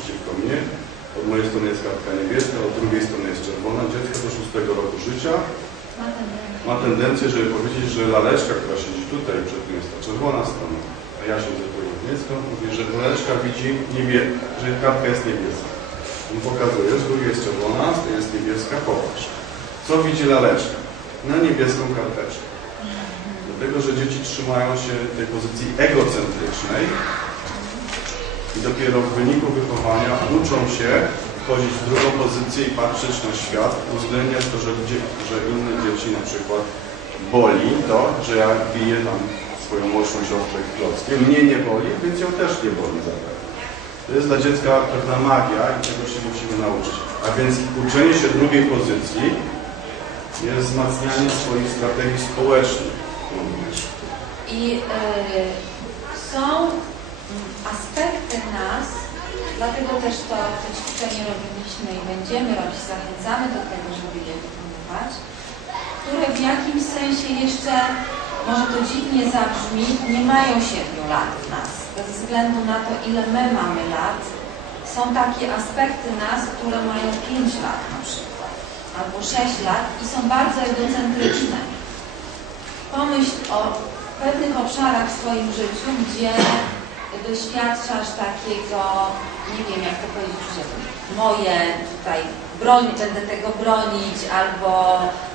naprzeciwko mnie. Od mojej strony jest kartka niebieska, od drugiej strony jest czerwona. Dziecko do szóstego roku życia Ma tendencję. żeby powiedzieć, że laleczka, która siedzi tutaj, przed tym jest ta czerwona strona, a ja siedzę tu niebiesko, mówi, że laleczka widzi niebie, że kartka jest niebieska. On pokazuje, z drugiej jest czerwona, z tej jest niebieska, popatrz. Co widzi laleczka? Na niebieską karteczkę. Dlatego, że dzieci trzymają się tej pozycji egocentrycznej i dopiero w wyniku wychowania uczą się wchodzić w drugą pozycję i patrzeć na świat, uwzględniać to, że, że inne dzieci na przykład boli to, że ja biję tam swoją młodszą siostrę klockiem. Mnie nie boli, więc ją też nie boli zapewne. To jest dla dziecka pewna magia i tego się musimy nauczyć. A więc uczenie się drugiej pozycji jest wzmacnianie swoich strategii społecznych. I y, mm, aspekty nas, dlatego też to, to ćwiczenie robiliśmy i będziemy robić, zachęcamy do tego, żeby je wykonywać, które w jakimś sensie jeszcze, może to dziwnie zabrzmi, nie mają 7 lat w nas. Bez względu na to, ile my mamy lat, są takie aspekty nas, które mają 5 lat na przykład, albo 6 lat i są bardzo egocentryczne. Pomyśl o pewnych obszarach w swoim życiu, gdzie doświadczasz takiego, nie wiem jak to powiedzieć, że moje tutaj broń, będę tego bronić, albo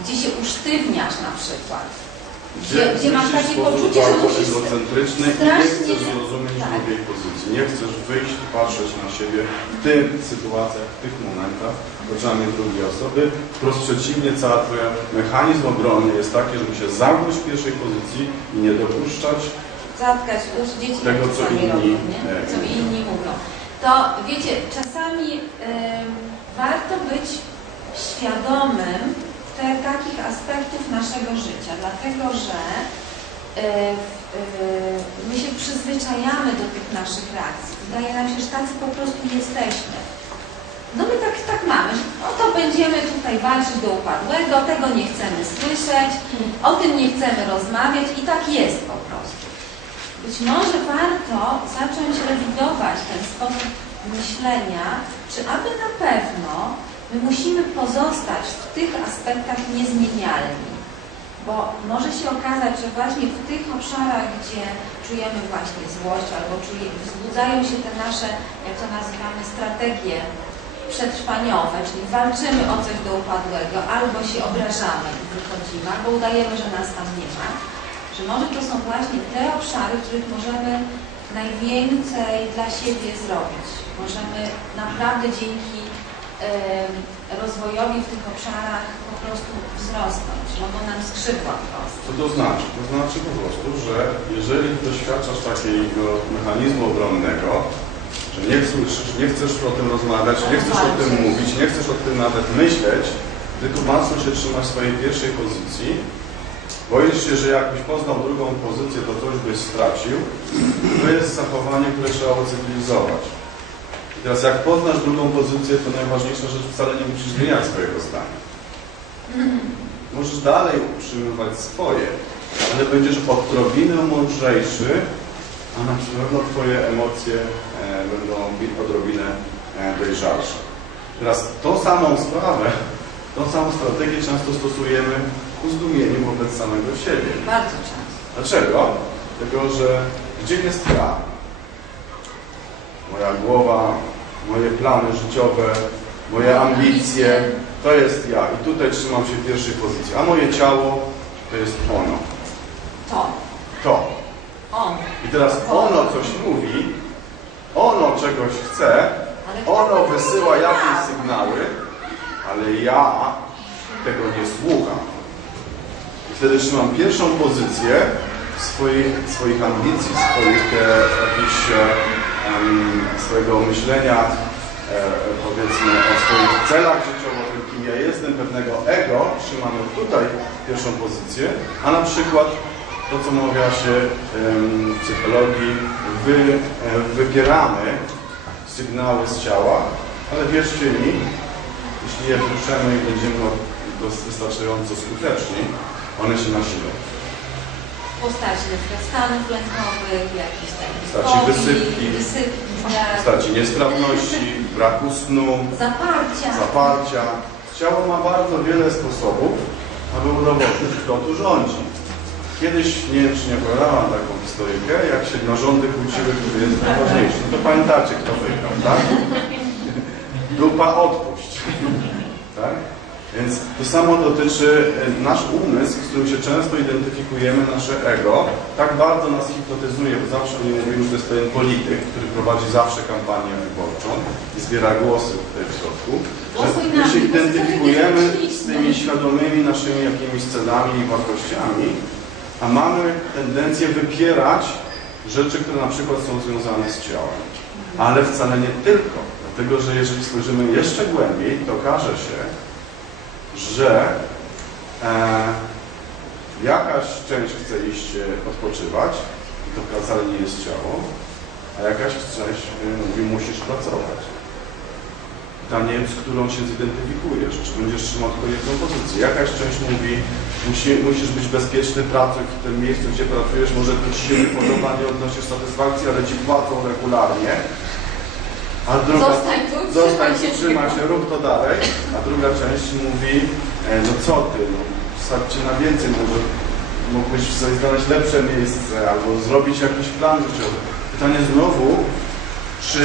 gdzie się usztywniasz na przykład. Gdzie, gdzie masz takie poczucie, że musisz egocentryczny i nie strasznie- chcesz zrozumieć tak. drugiej pozycji. Nie chcesz wyjść i patrzeć na siebie w tych sytuacjach, w tych momentach oczami drugiej osoby. Wprost przeciwnie, cała twoja mechanizm obronny jest taki, żeby się zamknąć w pierwszej pozycji i nie dopuszczać zatkać uszy dzieci Tego, co inni, robią, nie? co inni mówią. To wiecie, czasami ym, warto być świadomym te, takich aspektów naszego życia, dlatego że y, y, my się przyzwyczajamy do tych naszych reakcji. Wydaje nam się, że tacy po prostu jesteśmy. No my tak, tak mamy, że no to będziemy tutaj walczyć do upadłego, tego nie chcemy słyszeć, o tym nie chcemy rozmawiać i tak jest po prostu. Być może warto zacząć rewidować ten sposób myślenia, czy aby na pewno my musimy pozostać w tych aspektach niezmienialni. Bo może się okazać, że właśnie w tych obszarach, gdzie czujemy właśnie złość albo czuje, wzbudzają się te nasze, jak to nazywamy, strategie przetrwaniowe, czyli walczymy o coś do upadłego, albo się obrażamy i wychodzimy, albo udajemy, że nas tam nie ma, że może to są właśnie te obszary, w których możemy najwięcej dla siebie zrobić. Możemy naprawdę dzięki rozwojowi w tych obszarach po prostu wzrosnąć. Mogą nam skrzydła wrosnąć. Co to znaczy? To znaczy po prostu, że jeżeli doświadczasz takiego mechanizmu obronnego, że nie słyszysz, nie chcesz o tym rozmawiać, nie chcesz o tym mówić, nie chcesz o tym nawet myśleć, tylko mocno się trzymasz swojej pierwszej pozycji, boisz się, że jakbyś poznał drugą pozycję, to coś byś stracił, to jest zachowanie, które trzeba ucywilizować. I teraz jak poznasz drugą pozycję, to najważniejsza rzecz wcale nie musisz zmieniać swojego zdania. Możesz dalej utrzymywać swoje, ale będziesz odrobinę mądrzejszy, a na pewno Twoje emocje e, będą odrobinę e, dojrzalsze. Teraz tą samą sprawę, tą samą strategię często stosujemy ku zdumieniu wobec samego siebie. Bardzo często. Dlaczego? Dlatego, że gdzie jest ja? Moja głowa, moje plany życiowe, moje ambicje, to jest ja. I tutaj trzymam się w pierwszej pozycji. A moje ciało to jest ono. To. To. On. I teraz ono coś mówi, ono czegoś chce, ono wysyła jakieś sygnały, ale ja tego nie słucham. Wtedy trzymam pierwszą pozycję swoich, swoich ambicji, swoich e, e, swojego myślenia, e, powiedzmy o swoich celach życiowych, kim ja jestem, pewnego ego, trzymamy tutaj pierwszą pozycję, a na przykład to, co mawia się w psychologii, wy, e, wybieramy sygnały z ciała, ale wierzcie mi, jeśli je wypuszczamy i będziemy wystarczająco skuteczni, one się nasilą. postaci na przykład stanów lękowych, jakichś takich Postaci wysypki w tak, postaci niestrawności, braku snu, zaparcia. zaparcia. Ciało ma bardzo wiele sposobów, aby udowodnić, kto tu rządzi. Kiedyś, nie wiem czy nie opowiadałam taką historyjkę, jak się narządy kłóciły, który jest najważniejszy. No to pamiętacie, kto wygrał, tak? Dupa odpuść. Tak? Więc to samo dotyczy e, nasz umysł, z którym się często identyfikujemy, nasze ego, tak bardzo nas hipnotyzuje, bo zawsze nie mówimy, że to jest pewien polityk, który prowadzi zawsze kampanię wyborczą i zbiera głosy tutaj w środku, że my się identyfikujemy z tymi świadomymi naszymi jakimiś celami i wartościami, a mamy tendencję wypierać rzeczy, które na przykład są związane z ciałem. Ale wcale nie tylko. Dlatego, że jeżeli spojrzymy jeszcze głębiej, to okaże się, że e, jakaś część chce iść e, odpoczywać, i to wcale nie jest ciało, a jakaś część e, mówi, musisz pracować. Pytanie, z którą się zidentyfikujesz, czy będziesz trzymał tylko jedną pozycję. Jakaś część mówi, musi, musisz być bezpieczny, pracuj w tym miejscu, gdzie pracujesz, może to ci się nie podoba, nie odnosisz satysfakcji, ale ci płacą regularnie. A druga, Zostań tu, Zostań trzymaj się rób to dalej. A druga część mówi, e, no co ty, no, starcie na więcej, może mógłbyś sobie znaleźć lepsze miejsce albo zrobić jakiś plan życiowy. Pytanie znowu, czy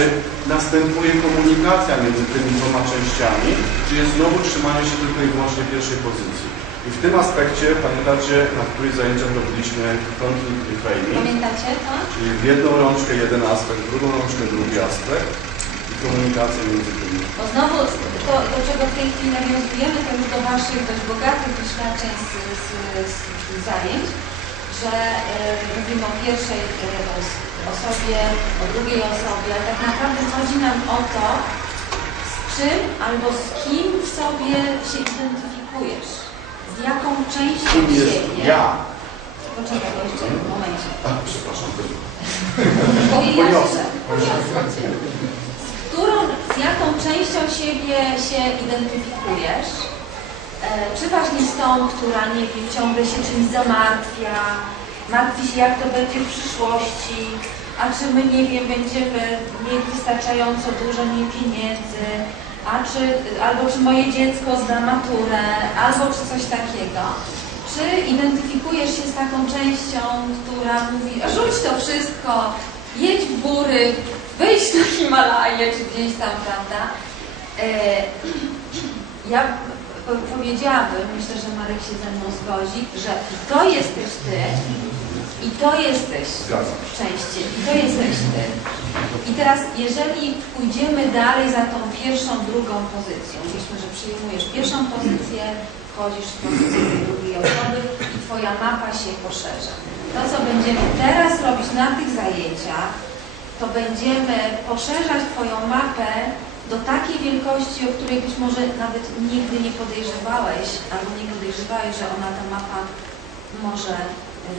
następuje komunikacja między tymi dwoma częściami, czy jest znowu trzymanie się tylko i wyłącznie pierwszej pozycji. I w tym aspekcie, pamiętacie, na których zajęciach robiliśmy konflikt i framing, Pamiętacie to? czyli w jedną rączkę jeden aspekt, w drugą rączkę drugi aspekt i komunikacja między tymi. Bo znowu to, do czego w tej chwili nawiązujemy, to już do Waszych dość bogatych doświadczeń z, z, z, z zajęć, że e, mówimy o pierwszej e, os- osobie, o drugiej osobie, ale tak naprawdę chodzi nam o to, z czym albo z kim w sobie się identyfikujesz. Z jaką częścią Kim jest siebie. ja? Poczekaj, bo jeszcze w momencie. A, przepraszam. Poniosę. Poniosę. Z którą, z jaką częścią siebie się identyfikujesz? E, czy właśnie z tą, która, nie wiem, ciągle się czymś zamartwia, martwi się, jak to będzie w przyszłości, a czy my, nie wiem, będziemy mieli wystarczająco dużo nie pieniędzy, a czy, albo czy moje dziecko zda maturę, albo czy coś takiego. Czy identyfikujesz się z taką częścią, która mówi, rzuć to wszystko, jedź w góry, wyjść na Himalaje, czy gdzieś tam, prawda? E, ja po- powiedziałabym, myślę, że Marek się ze mną zgodzi, że to jesteś ty, i to jesteś częściej, i to jesteś ty. I teraz, jeżeli pójdziemy dalej za tą pierwszą, drugą pozycją, myślę, że przyjmujesz pierwszą pozycję, wchodzisz w pozycję drugiej osoby i twoja mapa się poszerza. To, co będziemy teraz robić na tych zajęciach, to będziemy poszerzać Twoją mapę do takiej wielkości, o której być może nawet nigdy nie podejrzewałeś, albo nie podejrzewałeś, że ona ta mapa może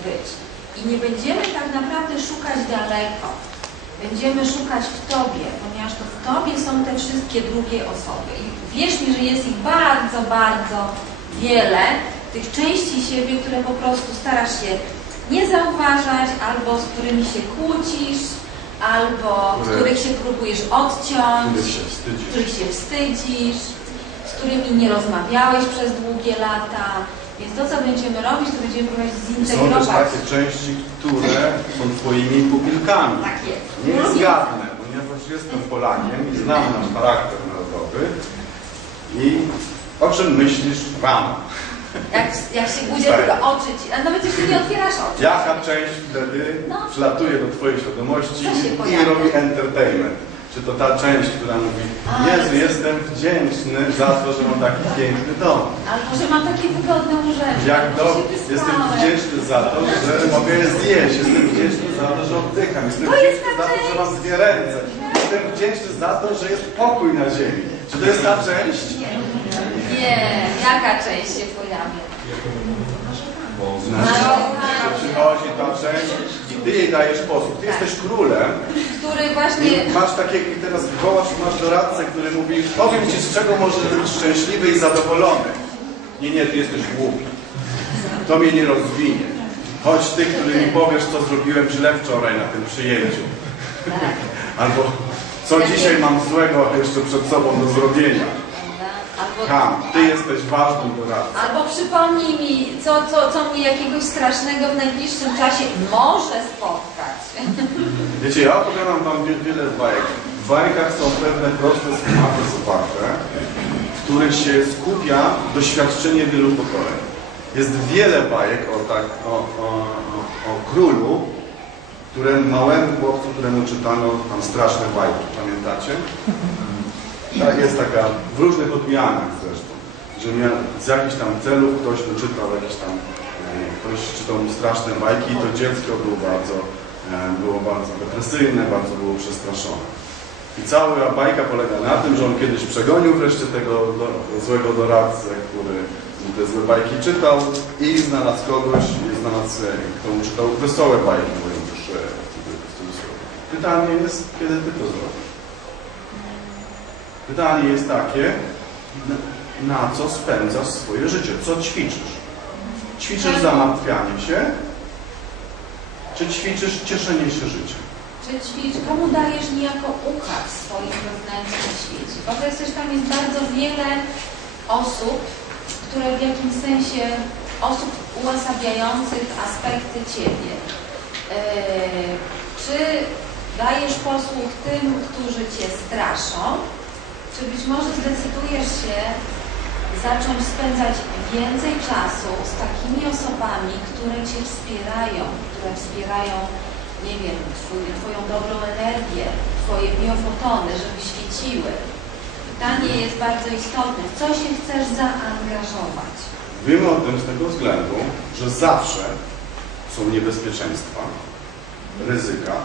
być. I nie będziemy tak naprawdę szukać daleko. Będziemy szukać w Tobie, ponieważ to w Tobie są te wszystkie drugie osoby. I wierz mi, że jest ich bardzo, bardzo wiele, tych części siebie, które po prostu starasz się nie zauważać, albo z którymi się kłócisz, albo Które- których się próbujesz odciąć, Który się wstydzi. których się wstydzisz, z którymi nie rozmawiałeś przez długie lata. Więc to, co będziemy robić, to będziemy próbować I Są też zintegrować. takie części, które są Twoimi pupilkami. Tak jest. Nie Lubię- zgadnę, ponieważ jestem Polakiem i znam nasz charakter narodowy. I o czym myślisz rano? Jak, jak się Tak. tylko oczy ci, a nawet jeśli nie otwierasz oczu. Jaka część wtedy No. wlatuje do Twojej świadomości i robi entertainment? Czy to ta część, która mówi, Jezu, jest- jestem wdzięczny za to, że mam taki piękny dom. Albo, że mam takie wygodne łóżeczko. Jak to, jestem wdzięczny za to, że mogę je zjeść. Jestem wdzięczny za to, że oddycham. Jestem To wdzięczny za to, że mam dwie ręce. Jestem wdzięczny za to, że jest pokój na ziemi. Czy to jest ta część? Nie. Nie, jaka część się pojawia? Że przychodzi ta część i Ty jej dajesz posług. Ty jesteś królem Który właśnie... i masz takie, i teraz wołasz, masz doradcę, który mówi, powiem Ci, z czego możesz być szczęśliwy i zadowolony. Nie, nie, Ty jesteś głupi. To mnie nie rozwinie. Choć ty, który mi powiesz, co zrobiłem źle wczoraj na tym przyjęciu. Tak, Albo co dzisiaj mam złego jeszcze przed sobą do zrobienia. Albo, Ham, ty jesteś ważnym doradcą. albo przypomnij mi, co, co, co mnie jakiegoś strasznego w najbliższym czasie może spotkać. Wiecie, ja opowiadam wam wie- wiele bajek. W bajkach są pewne proste schematy zawarte, w których się skupia doświadczenie wielu pokoleń. Jest wiele bajek o, tak, o, o, o, o królu, które małemu chłopcu, któremu czytano tam straszne bajki, pamiętacie? Tak, jest taka, w różnych odmianach zresztą, że miał, z jakichś tam celów ktoś czytał jakieś tam, e, ktoś czytał mu straszne bajki i to dziecko było bardzo, e, było bardzo depresyjne, bardzo było przestraszone. I cała bajka polega na tym, że on kiedyś przegonił wreszcie tego do, złego doradcę, który te złe bajki czytał i znalazł kogoś, i znalazł, e, kto mu czytał wesołe bajki, mówiąc już w cudzysłowie. Pytanie jest, kiedy ty to zrobisz? Pytanie jest takie, na, co spędzasz swoje życie? Co ćwiczysz? Ćwiczysz zamartwianie się? Czy ćwiczysz cieszenie się życiem? Czy ćwicz, komu dajesz niejako ucha w swoim wewnętrznym świecie? Bo to jest też tam jest bardzo wiele osób, które w jakimś sensie, osób uosabiających aspekty Ciebie. Yy, czy dajesz posłuch tym, którzy Cię straszą? Czy być może zdecydujesz się zacząć spędzać więcej czasu z takimi osobami, które Cię wspierają, które wspierają nie wiem, twój, Twoją dobrą energię, Twoje biofotony, żeby świeciły. Pytanie jest bardzo istotne. W co się chcesz zaangażować? Wiemy o tym z tego względu, że zawsze są niebezpieczeństwa, ryzyka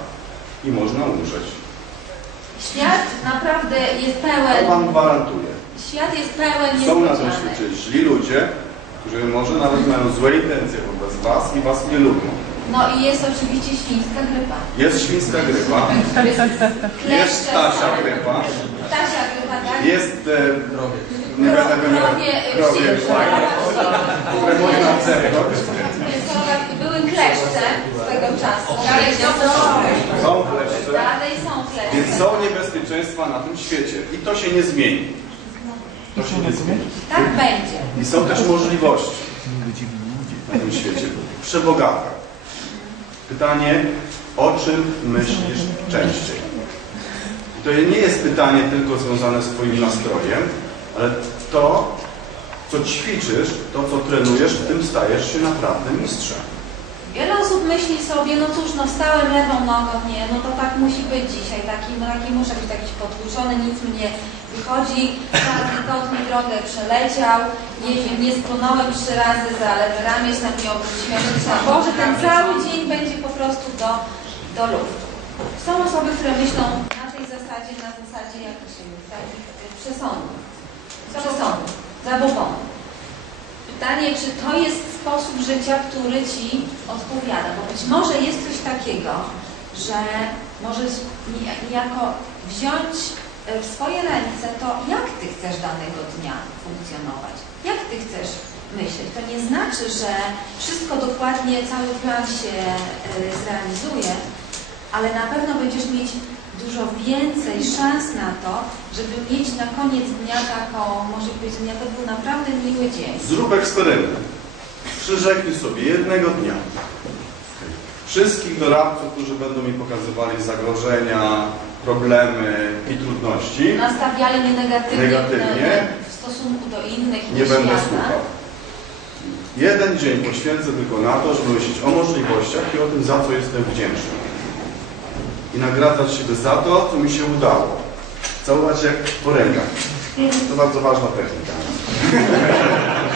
i można umrzeć. Świat naprawdę jest To pełen, Wam gwarantuję. świat jest pełen Są na tym świecie źli ludzie, którzy może nawet mają złe intencje wobec Was i Was nie lubią. No i jest oczywiście świńska grypa. Jest świńska grypa, jest ptasia są. grypa, Ptasia grypa, tak? jest... E, nie będę wymieniał. krowie, Krowie, zerwać. Były kleszcze swego czasu. Dalej są. Są kleszcze. Dalej są kleszcze. Więc są niebezpieczeństwa na tym świecie i to się nie zmieni. To się nie zmieni. Tak będzie. I są też możliwości na tym świecie. Przebogate. Pytanie, o czym myślisz częściej? I to nie jest pytanie tylko związane z Twoim nastrojem, ale to, co ćwiczysz, to, co trenujesz, w tym stajesz się naprawdę mistrzem. Wiele osób myśli sobie, no cóż, no wstałem lewą nogą, nie, no to tak musi być dzisiaj, taki, no taki muszę być jakiś potłuczony, nic mi nie wychodzi, czarny kot mi drogę przeleciał, nie wiem, nie spłonąłem trzy razy za lewy ramię, tam nie obróciłem się, Boże, ten cały dzień będzie po prostu do, do luftu. Są osoby, które myślą na tej zasadzie, na zasadzie, jak to się mówi, takich y, przesądów, przesądów, zabobonów. Pytanie, czy to jest sposób życia, który Ci odpowiada? Bo być może jest coś takiego, że możesz niejako- wziąć e, w swoje ręce to, jak Ty chcesz danego dnia funkcjonować, jak Ty chcesz myśleć. To nie znaczy, że wszystko dokładnie, cały plan się e, zrealizuje, ale na pewno będziesz mieć dużo więcej szans na to, żeby mieć na koniec dnia taką, może być dnia, to był naprawdę miły dzień. Zrób eksperyment. Przyrzeknij sobie jednego dnia wszystkich doradców, którzy będą mi pokazywali zagrożenia, problemy i trudności, Nastawiali mnie negatywnie, Negatywnie. w stosunku do innych nie będę słuchał. Jeden dzień poświęcę tylko na to, żeby myśleć o możliwościach i o tym, za co jestem wdzięczny. I nagradzać siebie za to, co mi się udało. Całować się jak po rękach. To bardzo ważna technika.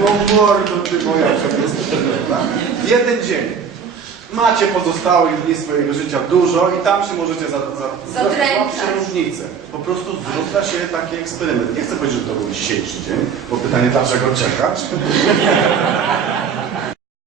No mordo, ty moja. Jeden dzień. Macie pozostałych dni swojego życia dużo i tam się możecie za, za, zobaczyć różnice. Po prostu zrzuca się taki eksperyment. Nie chcę powiedzieć, że to był dzisiejszy dzień, bo pytanie dlaczego czekać.